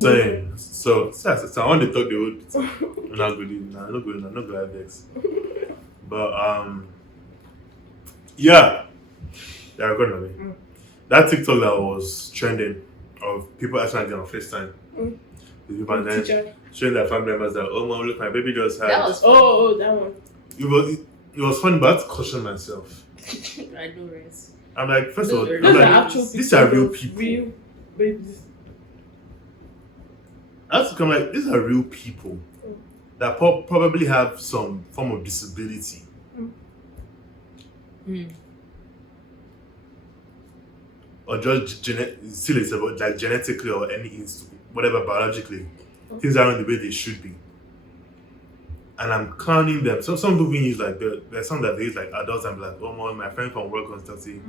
So I want to talk the whole I'm not good, I'm not good at this. But yeah, they're recording of me. That TikTok that was trending of people acting on FaceTime. The people and then showing their family members that, oh mom, look, my baby just had. That was that one. It was funny, but I had to caution myself. I know, rest. I'm like, first of all, these are real people. Real babies. I have to come like, these are real people that probably have some form of disability. Or just like genetically or whatever biologically, things aren't the way they should be. And I'm clowning them. So some people use like there's some that they use like adults and be like, oh my friend from work constantly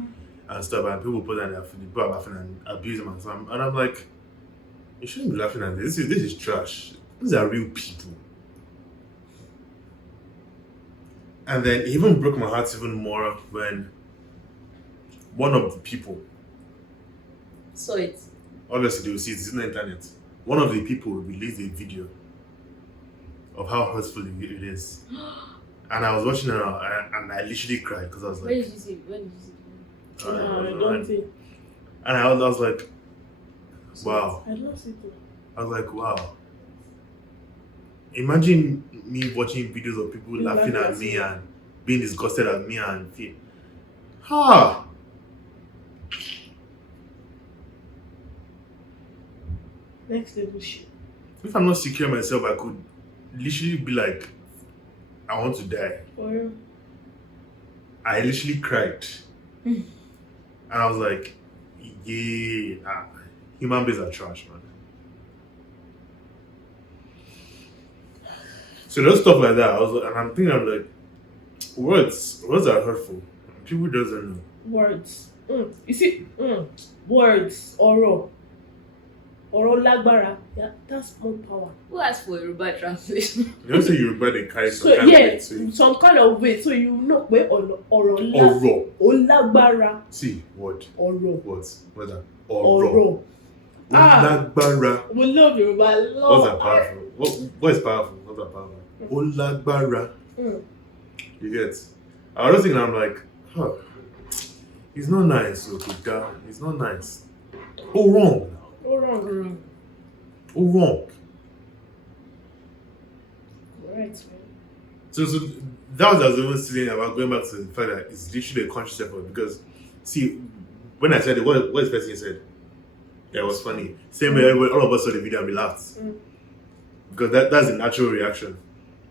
and stuff, and people put on their food, people are laughing and abuse them and stuff. And I'm like, you shouldn't be laughing at this. This is trash. These are real people. And then it even broke my heart even more when one of the people, so it's obviously they will see it, it's on the internet. One of the people released a video of how hurtful it is. And I was watching it and I literally cried because I was like, When did you see it? I don't think. And I was like, wow. I lost it. I was like, wow. Imagine me watching videos of people laughing at me and being disgusted at me and feel, Next level shit. If I'm not secure myself, I could literally be like, I want to die. For real. I literally cried. And I was like, yeah, human beings are trash, man. So those stuff like that, I'm like, words are hurtful. People doesn't know. Words. You see, words, oro lágbára. Yeah, that's more power. Who asked for a Yoruba translation? You don't say Yoruba, they carry some So kind yeah, of weight, so some kind of weight. So you know where oro lágbára. See, what? Oro. What's that? Oro. Olagbara. We love Yoruba a lot. What's that powerful? What is powerful? What's that powerful? Olagbara. You get? I was thinking, I'm like, it's not nice, okay, it's not nice. Oh, wrong. Oh, wrong. Oh, wrong. Right, man. So that was even saying about going back to the fact that it's literally a conscious effort because, see, when I said it, what is the person said? Yeah, it was funny. Same way all of us saw the video and we laughed. Because that's a natural reaction.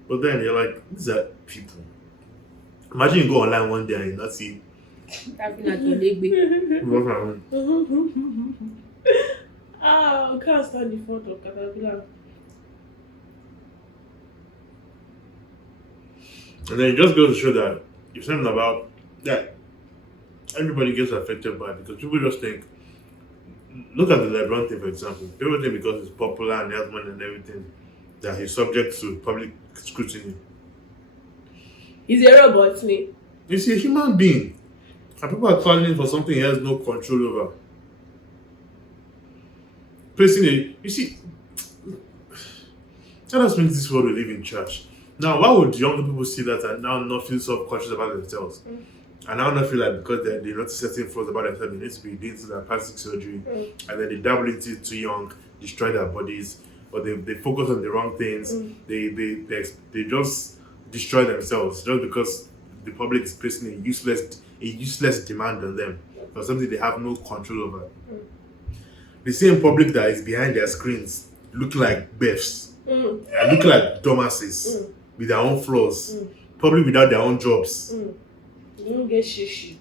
But then you're like, these are people. Imagine you go online one day and you not see. I can't stand the front of Caterpillar. And then it just goes to show that you're saying about that everybody gets affected by it because people just think, look at the LeBron thing for example. People think because he's popular and he has money and everything that he's subject to public scrutiny. He's a robot, me. He's a human being. And people are calling him for something he has no control over. Personally, you see, that just makes this world we live in trash. Now, why would younger people see that and now not feel self-conscious about themselves? And now not feel like because they notice certain flaws about themselves, they need to be doing their plastic surgery, and then they dabble into it too young, destroy their bodies, or they focus on the wrong things. They just destroy themselves just because the public is placing a useless demand on them for something they have no control over. The same public that is behind their screens look like biffs, and look like dumbasses with their own flaws, probably without their own jobs. You don't get shishi.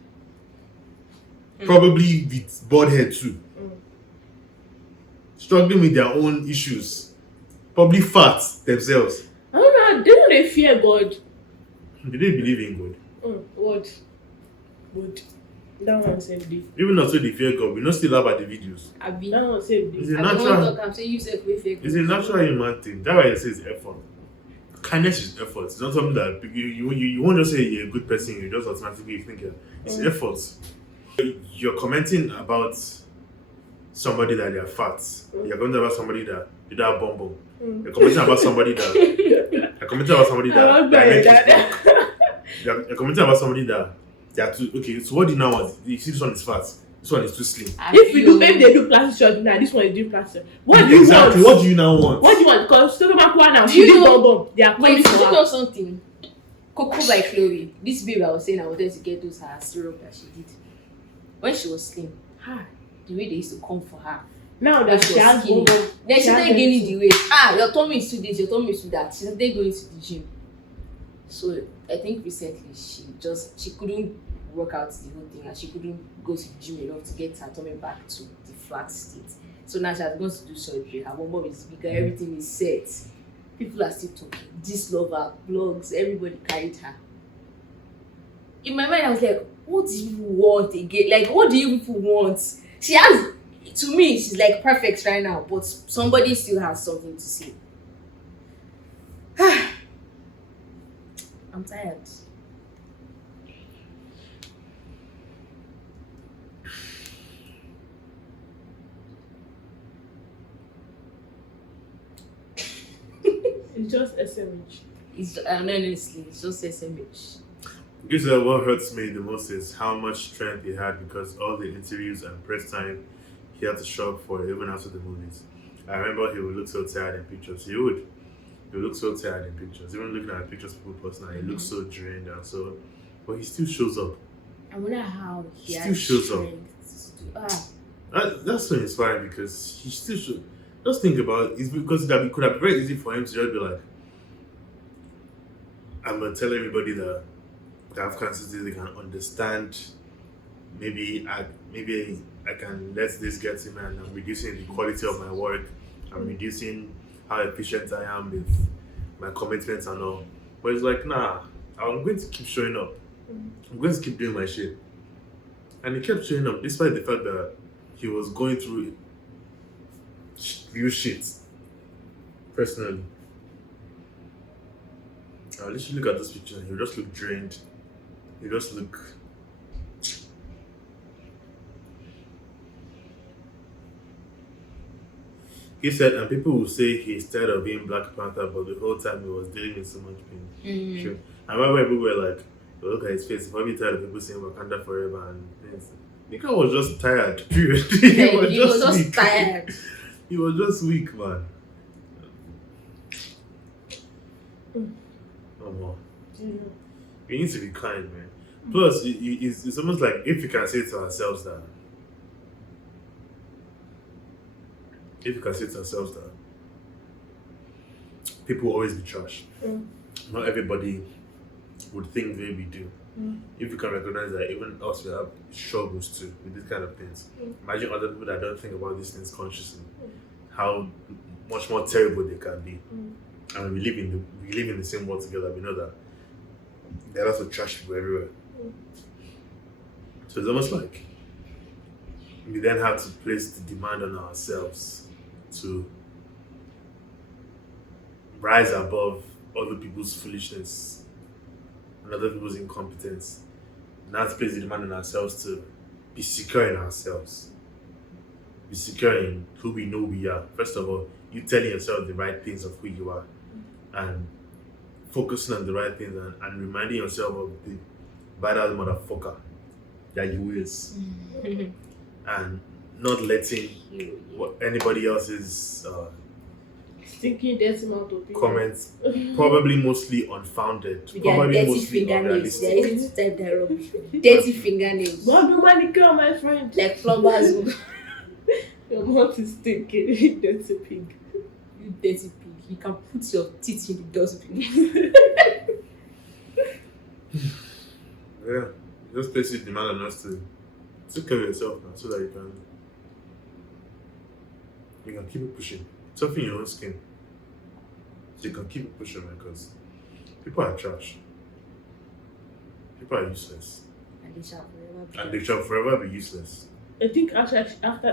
Probably with bald head too. Struggling with their own issues. Probably fat themselves. I don't know, they don't fear God. Do they believe in God? What? Good. That one saved it. Even not so they fear God, we not still laugh at the videos. That one saved it. It's a natural human thing. That's why it says effort. Kindness is effort. It's not something that you won't just say you're a good person, you just automatically think it's effort. You're commenting about somebody that they're fat. You're commenting about somebody that you don't have bum. You're commenting about somebody that you're commenting about somebody that you're commenting about somebody that they are too okay. So what do you now want? You see this one is fat. This one is too slim. If they do plastic surgery now, this one is doing plastic. What do you exactly? want? What do you now want? What do you want? Because talking about now, Do she you did know- bum. They are Wait, coming do for you her. know something? Coco by Chloe. This babe I was saying I wanted to get those her syrup that she did. When she was slim, the way they used to come for her. Now When that she she was has skinny. bum. Then she She has started gaining everything. the weight. Your tummy is too this, your tummy is too that. She started going to the gym. So I think recently she couldn't work out the whole thing and she couldn't go to the gym enough to get her tummy back to the flat state. So now she has gone to do surgery. Her bum is bigger, everything is set. People are still talking. This lover, blogs, everybody carried her. In my mind, I was like, what do you want again? Like, what do you people want? She has, to me, she's like perfect right now, but somebody still has something to say. I'm tired. It's just SMH. Honestly, it's just SMH. Because what hurts me the most is how much strength he had because all the interviews and press time he had to show up for even after the movies. I remember he would look so tired in pictures. He would look so tired in pictures. Even looking at pictures people post now, he looks so drained and so, but he still shows up. I wonder how he Still had shows up. strength That's so inspiring because he still should. Just think about it. It's because it could have been very easy for him to just be like, I'm gonna tell everybody that have cancer disease, they can understand. Maybe I can let this get in and I'm reducing the quality of my work. I'm reducing how efficient I am with my commitments and all. But it's like, nah, I'm going to keep showing up. I'm going to keep doing my shit. And he kept showing up despite the fact that he was going through real shit. Personally. I'll literally look at this picture and he'll just look drained. He'll just look. He said, and people will say he's tired of being Black Panther, but the whole time he was dealing with so much pain. Sure. I remember people were like, look at his face, he's probably tired of people saying Wakanda forever and things. The guy was just tired, period. he was just weak. tired. He was just weak, man. No more. We need to be kind, man. Plus, it's almost like if we can say to ourselves that people will always be trash. Not everybody would think the way we do. If you can recognize that even us, we have struggles too with these kind of things. Imagine other people that don't think about these things consciously, how much more terrible they can be. And we live in the same world together. We know that there are lots of trash people everywhere. So it's almost like we then have to place the demand on ourselves to rise above other people's foolishness and other people's incompetence. And have to place the demand on ourselves to be secure in ourselves. Be secure in who we know we are. First of all, you telling yourself the right things of who you are and focusing on the right things and reminding yourself of the badass motherfucker that you is. And not letting what anybody else's Thinking decimal to people. comments, probably mostly unfounded, With their probably dirty mostly fingernails. They're unrealistic. easy to type that rubbish. Dirty fingernails. But no manicure, my friend. Like plumbers. Your mouth is stinking. Dirty pig. You dirty pig. You can put your teeth in the dustbin. Yeah, just place it demand on us to take care of yourself now so that you can keep it pushing. Soften your own skin. So you can keep it pushing because people are trash. People are useless. And they shall forever be. And they shall forever be useless. I think after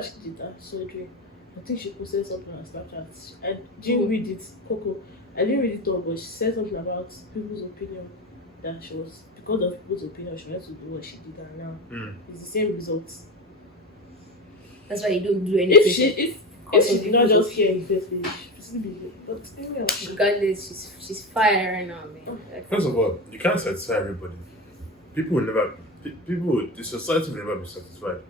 she did that surgery, I think she posted something on Snapchat. I didn't read it, Coco. I didn't read it all, but she said something about people's opinion that she was, because of people's opinion, she went to do what she did, and now it's the same results. That's why you don't do anything. If she did not just hear in the first place, she'd still be good. But regardless, she's fire right now, man. First of all, you can't satisfy everybody. The society will never be satisfied.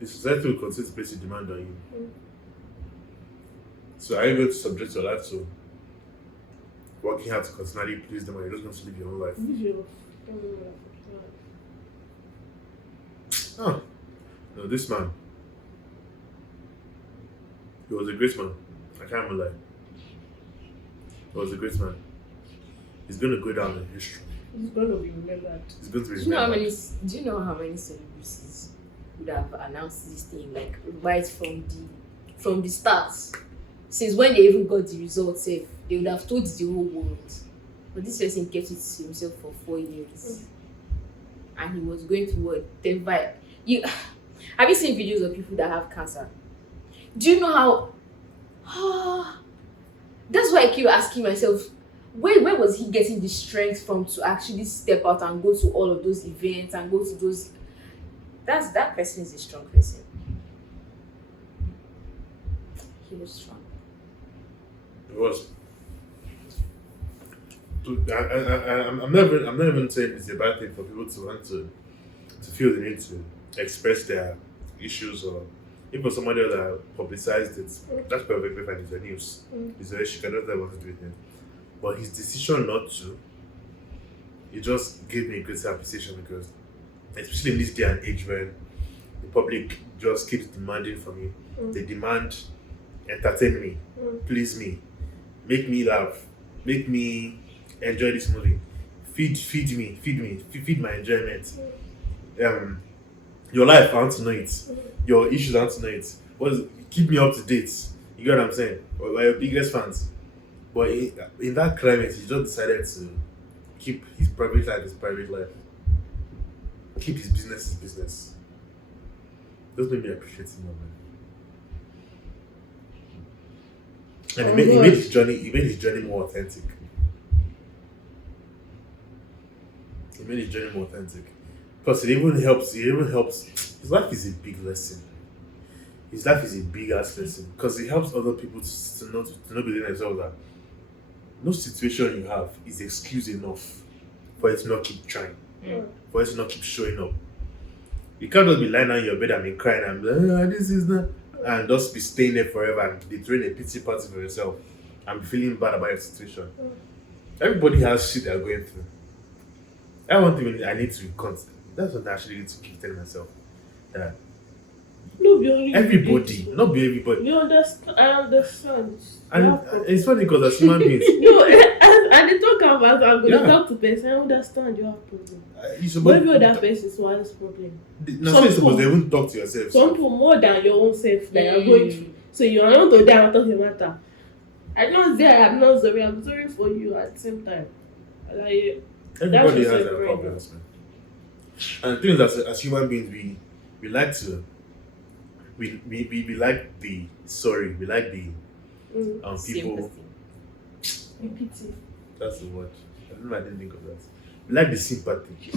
The society will continue to place a demand on you. So are you going to subject your life to working hard to continually please them, or you're just going to live your own life? live your life. No, this man, he was a great man. I can't even lie. He was a great man. He's going to go down in history. He's going to be remembered. He's going to be Do you know remembered. how many celebrities would have announced this thing, like right from the start? Since when they even got the results, they would have told the whole world. But this person kept it to himself for 4 years. And he was going to what? Have you seen videos of people that have cancer? Do you know how? That's why I keep asking myself, where was he getting the strength from to actually step out and go to all of those events and go to those? That person is a strong person. He was strong. It was. I'm not even saying it's a bad thing for people to want to feel the need to express their issues, or if for somebody else that publicized it, that's perfectly fine. It's a news. It's a she cannot have what to do with it. But his decision not to, it just gave me a great appreciation, because especially in this day and age when the public just keeps demanding from you. They demand entertain me, please me, make me laugh, make me enjoy this movie, feed my enjoyment. Your life, I want to know it. Your issues, I want to know it. Keep me up to date. You get what I'm saying? We're your biggest fans. But in that climate, he just decided to keep his private life. Keep his business. Just made me appreciate him more, man. And he made his journey more authentic. He made his journey more authentic. Plus, it even helps. His life is a big lesson. His life is a big ass lesson, because it helps other people to know within themselves that no situation you have is excuse enough for you to not keep trying, for you to not keep showing up. You can't just be lying on your bed and be crying and be like, this is not, and just be staying there forever and be throwing a pity party for yourself and be feeling bad about your situation. Everybody has shit they're going through. That's one thing I need to be constant. That's what I actually need to keep telling myself. That everybody, not be everybody. You understand? I understand. And it's funny because as human beings, no, and they talk about I'm going to talk to person. I understand you have problem. But every other person has problem. Not supposed they won't talk to yourself. Some people more than your own self that you're going through. So you are not to die out of your matter. I'm not there. I'm not sorry. I'm sorry for you at the same time. Like, everybody has their problems, man. And the thing is, as human beings, we like to. We like the sorry. We like the people. You pity. That's the word. I don't know. I didn't think of that. We like the sympathy.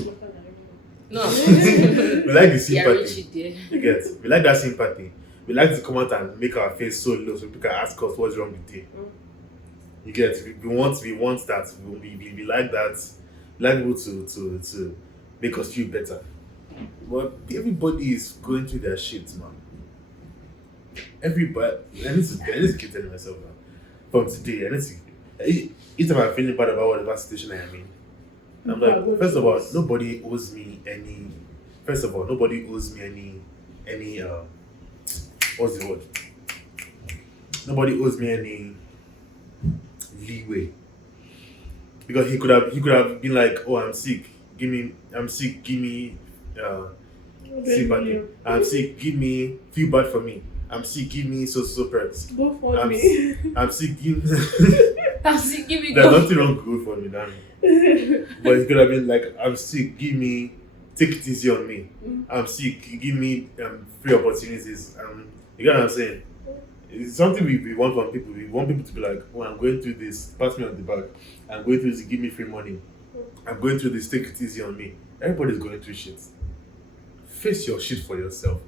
No. We like the sympathy. Yeah, You get? We like that sympathy. We like to come out and make our face so low so people can ask us what's wrong with you. You get? We want that. We like that. We like people to make us feel better. But everybody is going through their shit, man. Everybody. I need to keep telling myself that. From today, each time I'm feeling bad about whatever situation I am in, I'm like, first of all, nobody owes me any. What's the word? Nobody owes me any leeway. Because he could have been like, oh, I'm sick, give me sympathy. I'm sick, give me, feel bad for me. I'm sick, give me so perks. Go for me. I'm sick, give me. I'm sick, give me There's go. nothing wrong with go for me, Dami. But he could have been like, I'm sick, give me, take it easy on me. I'm sick, give me free opportunities. You get what I'm saying? It's something we want from people. We want people to be like, oh, I'm going through this, pass me on the back. I'm going through this, give me free money. I'm going through this, take it easy on me. Everybody's going through shit. face your shit for yourself.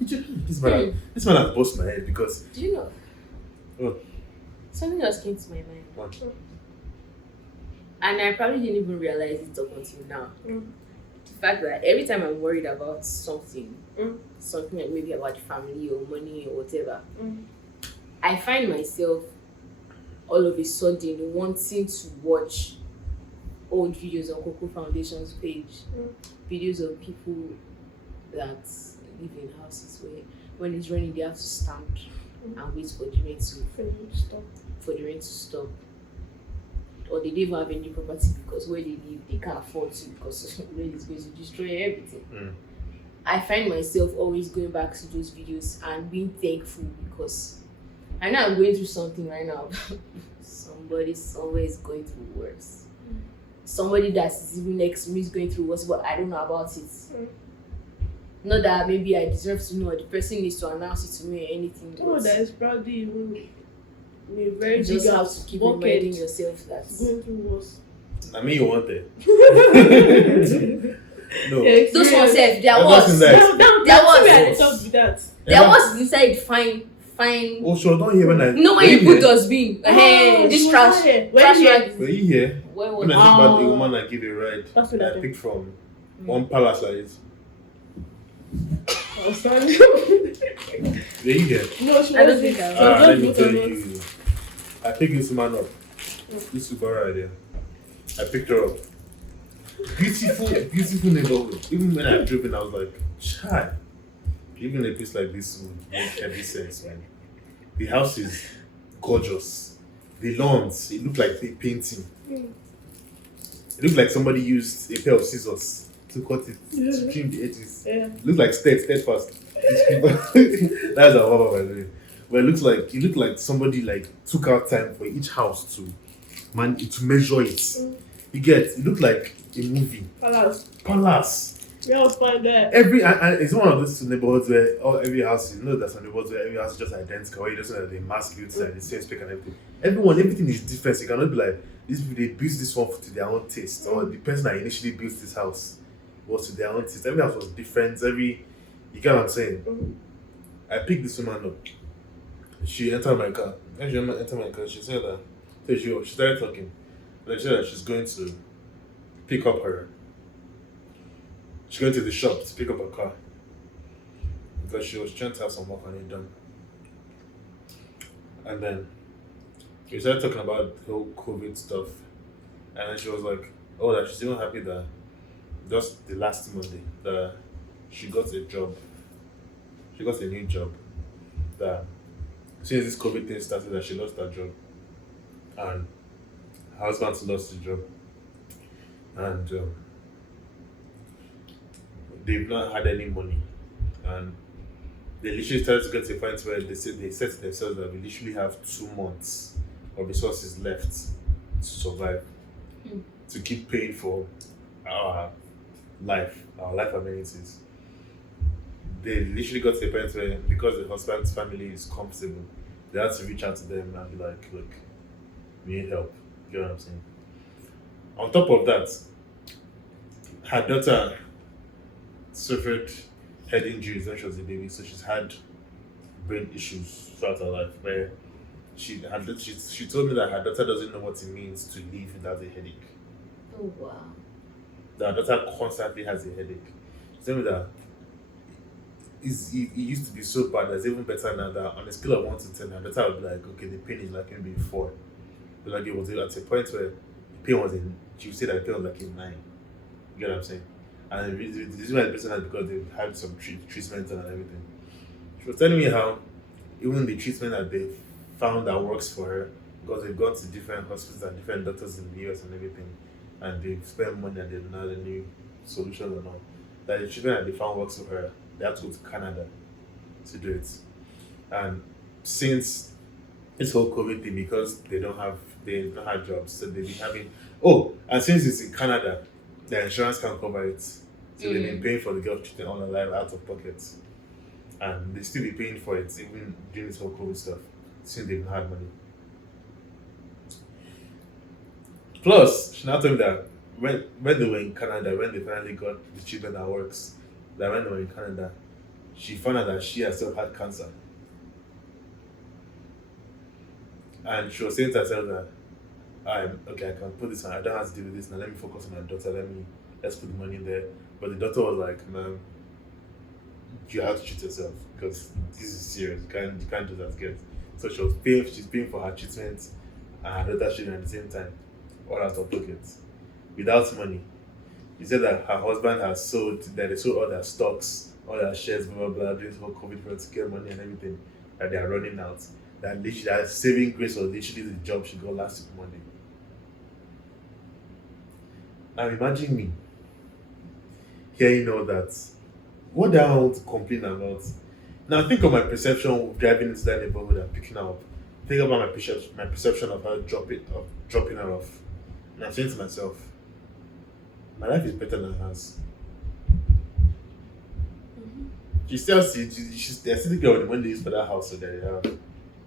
This man has bust my head because. Do you know? Oh. Something just came to my mind. What? And I probably didn't even realize it up until now. The fact that every time I'm worried about something, something like maybe about family or money or whatever, I find myself all of a sudden wanting to watch old videos on Coco Foundation's page, videos of people that live in houses where when it's raining they have to stand and wait for the rain to stop. Or they don't even have any property because where they live they can't afford to because rain is going to destroy everything. I find myself always going back to those videos and being thankful because I know I'm going through something right now. Somebody somewhere is going through worse. Somebody that's even next to me is going through worse, but I don't know about it. Not that maybe I deserve to know, or the person needs to announce it to me or anything. Oh, that is probably even a very you just big have to keep reminding yourself that. going through worse. I mean, you want it. No. Yeah, Those ones, there I'm not was. saying that. There was inside fine. Oh, sure, don't hear when I. No, when you put dustbin. This trash. Trash bag. Were you here? Where When I was think about the woman I give a ride, That's what I I picked from one palace like this. I was standing. Were you here? No, she I don't wasn't. think I She was. was Let me just tell looking at you. I picked this woman up. This Subaru idea. I picked her up. Beautiful neighborhood. Even when I drove in, I was like, child. Even a place like this would make every sense, man. The house is gorgeous. The lawns, it looked like a painting. It looked like somebody used a pair of scissors to cut it, to trim the edges. Yeah. It looked like steadfast. That's our mama, by the way. But it looked like somebody like took out time for each house to measure it. You get, it looked like a movie. Palace. Yeah, I was fine there. It's one of those neighborhoods where every house, there's some neighborhoods where every house is just identical. You just know that they mass built and the same spec and everything. Everything is different. So you cannot be like, these people, they built this one to their own taste, or the person that initially built this house was to their own taste. Every house was different. You get what I'm saying? I picked this woman up. She entered my car. When she entered my car, she said that. So she started talking. And she said that she's going to pick up her. She's going to the shop to pick up her car because she was trying to have some work on it done. And then we started talking about the whole COVID stuff, and then she was like, "Oh, that she's even happy that just the last Monday that she got a job. She got a new job. That since this COVID thing started, that she lost her job, and her husband lost his job, and they've not had any money, and they literally started to get to a point where they said to themselves that we literally have 2 months of resources left to survive, to keep paying for our life amenities. They literally got to a point where, because the husband's family is comfortable, they had to reach out to them and be like, look, we need help. You know what I'm saying? On top of that, her daughter suffered head injuries when she was a baby, so she's had brain issues throughout her life. Where she told me that her daughter doesn't know what it means to live without a headache. Oh wow. That her daughter constantly has a headache. She told me that it used to be so bad that it's even better now, that on a scale of 1 to 10, her daughter would be like, okay, the pain is like maybe 4. But like it was at a point where the pain was she would say that the pain was like a 9. You get what I'm saying? And the reason why the person had, because they've had some treatment and everything. She was telling me how even the treatment that they found that works for her, because they've gone to different hospitals and different doctors in the US and everything, and they've spent money and they've not a new solution and all, that the treatment that they found works for her, they have to go to Canada to do it. And since this whole COVID thing, because they don't have jobs, so they've been having, and since it's in Canada, the insurance can't cover it. So they've been paying for the girl treatment all her life out of pocket. And they still be paying for it even during this whole COVID stuff, since they've had money. Plus, she now told me that when they were in Canada, when they finally got the treatment that works, that when they were in Canada, she found out that she herself had cancer. And she was saying to herself that, okay, I can put this on, I don't have to deal with this now, let me focus on my daughter, let's put the money in there. But the doctor was like, ma'am, you have to treat yourself because this is serious. You can't do that, kids. So she's paying for her treatment and her daughter's treatment at the same time, all out of pocket, without money. She said that her husband has sold, that they sold all their stocks, all their shares, blah, blah, blah, during this whole COVID period to get money and everything, that they are running out. That literally, that saving grace was literally the job she got last week Monday. Now imagine me hearing all that. What do I want to complain about? Now think of my perception of driving into that neighborhood and picking her up. Think about my perception of her dropping her off. And I'm saying to myself, my life is better than hers. They're still thinking of the money they use for that house so that they have.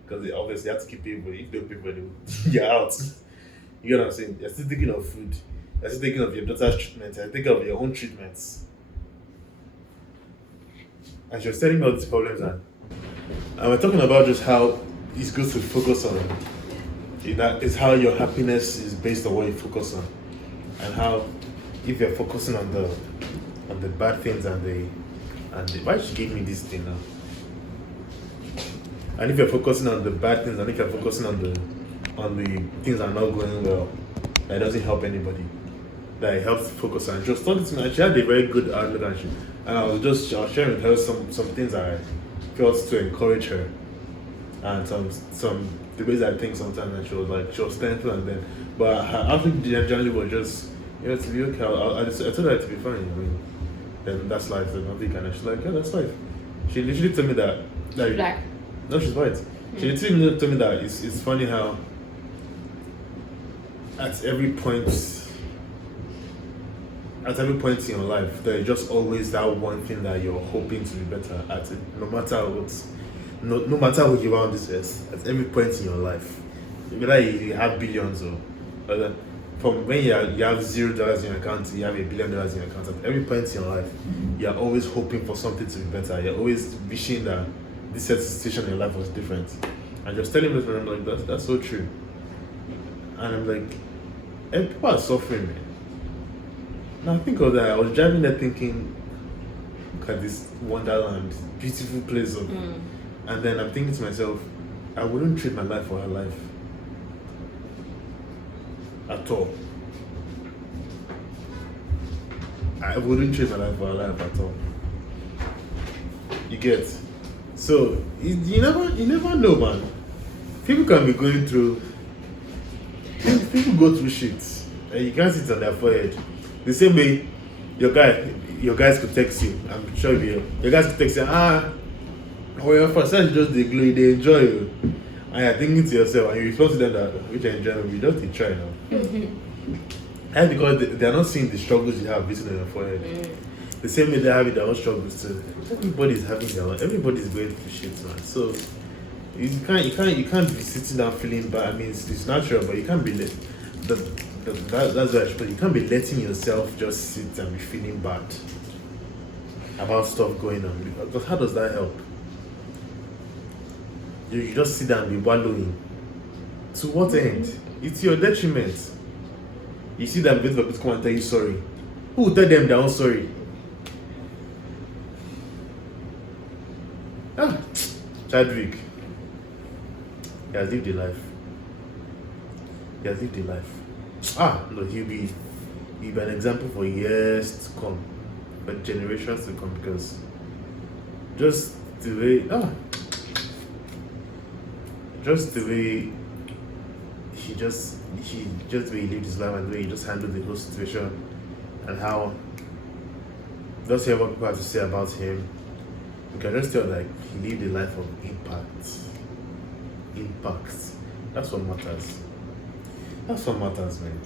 Because they obviously have to keep paying for it. If they don't pay for it, you're out. You get what I'm saying? You're still thinking of food. You're still thinking of your daughter's treatment. You're thinking of your own treatments. And she was telling me all these problems, and we're talking about just how it's good to focus on. That is how your happiness is based on what you focus on, and how if you're focusing on the bad things and the why she gave me this thing now? And if you're focusing on the bad things, and if you're focusing on the things that are not going well, that doesn't help anybody. That it helps focus on. She was talking to me, and she had a very good outlook, and I was sharing with her some things I felt to encourage her, and some the ways I think sometimes, and she was thankful, and then, but her outlook generally was just, to be okay. I told her to be fine. I mean, then that's life. There's nothing, and she's like, yeah, that's life. She literally told me that. She's black. No, she's white. She literally told me that it's funny how at every point in your life, there is just always that one thing that you're hoping to be better at it, no matter what. No matter what you are on this earth, at every point in your life, whether you have billions or whether from when you have $0 in your account, you have $1 billion in your account. At every point in your life, you are always hoping for something to be better. You're always wishing that this situation in your life was different. And just telling me this, and I'm like, that's so true. And I'm like, and people are suffering, man. Now think of that. I was driving there thinking, look at this wonderland, beautiful place. And then I'm thinking to myself, I wouldn't trade my life for her life. At all. I wouldn't trade my life for her life at all. You get? So, you never know, man. People can be going through, people go through shit. And you can't sit on their forehead. The same way, your guys could text you. I'm sure your guys could text you, your first just they glow, they enjoy you. And you're thinking to yourself, and you respond to them that, which I enjoy, we don't try now. And because they're not seeing the struggles you have written on your forehead. The same way they're having their own struggles too. Everybody's having their own, everybody's going through shit, man. So, you can't be sitting down feeling bad. I mean, it's natural, but you can't be that's what I should put. You can't be letting yourself just sit and be feeling bad about stuff going on. Because how does that help? You just sit down and be wallowing. To what end? It's your detriment. You see them waiting for people to come and tell you sorry. Who will tell them they're not sorry? Chadwick. He has lived a life. He has lived a life. No, he'll be an example for years to come, for generations to come, because just the way the way he lived his life, and the way he just handled the whole situation, and how just hear what people have to say about him, you can just tell like he lived a life of impact. That's what matters. That's what matters, man.